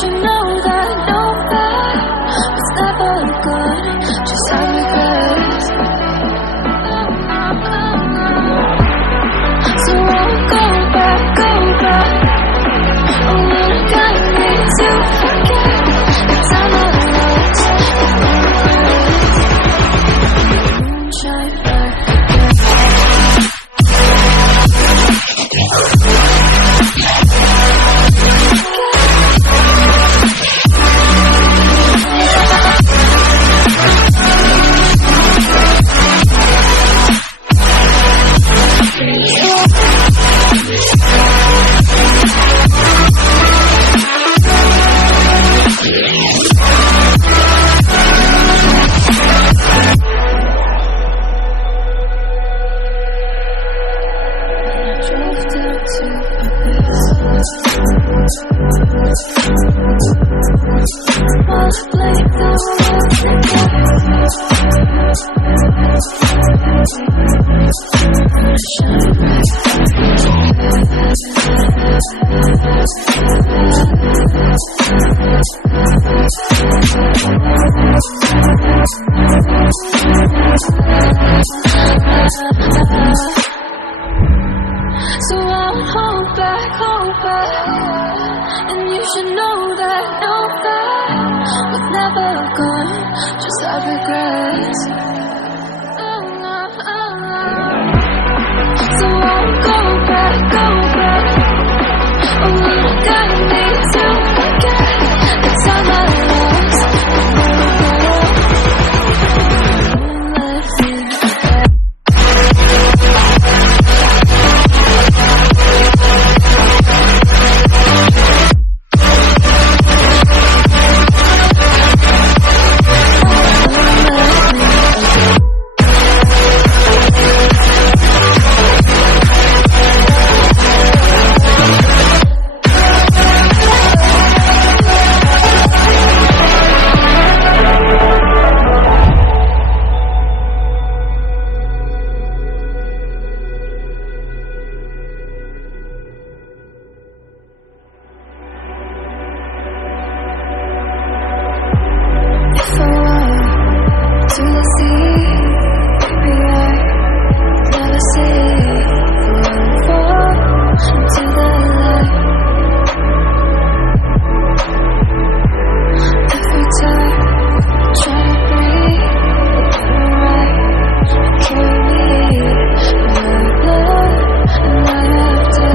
should know that no bad was never good. Just have regrets. So I'll go back. Oh, when I got me to forget the time I lost. Moonshine back again. So I'll hold back, and you should know that no bad was never good. Just have regrets. So I'll go back. Oh, when I got me to forget the time I lost. To the sea, baby, I never say fall into the light. Every time I try to breathe, you're right, you carry me, my blood, and night after.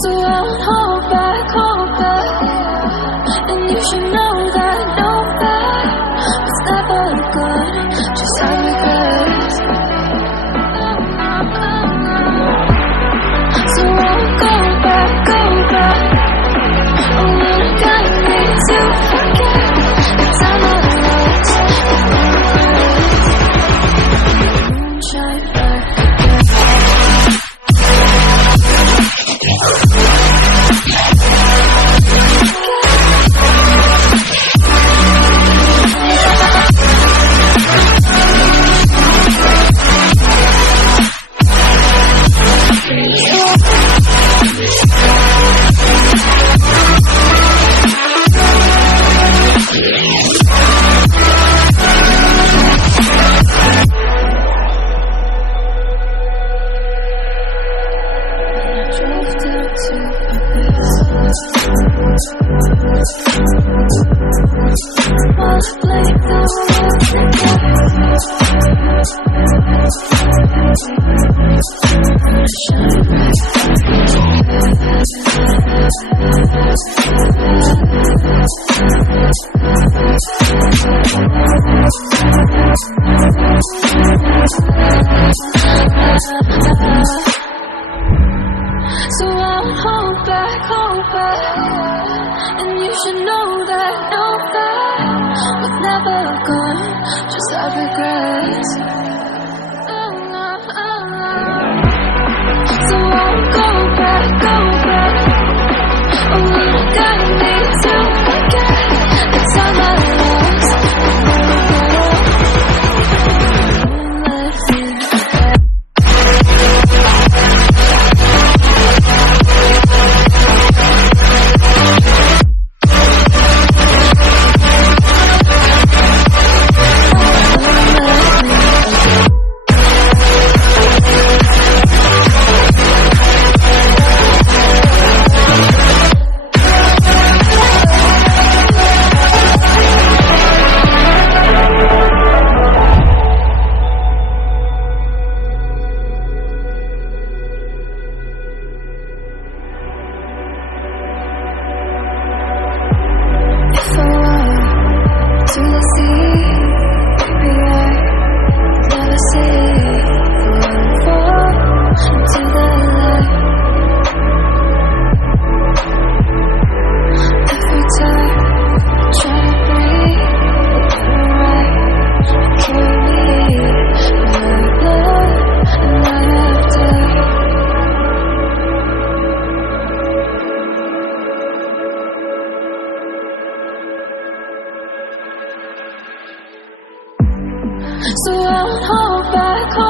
So I'll hold back, and you should know that no bad was never good. Just have regrets. So I'll go back. Oh, when I got me to forget the time I lost. Moonshine back again. So I'll hold back, and you should know that no bad was never good. Just have regrets. So I'll go back. Oh, when I got me to forget the time I lost. So I'll hold back,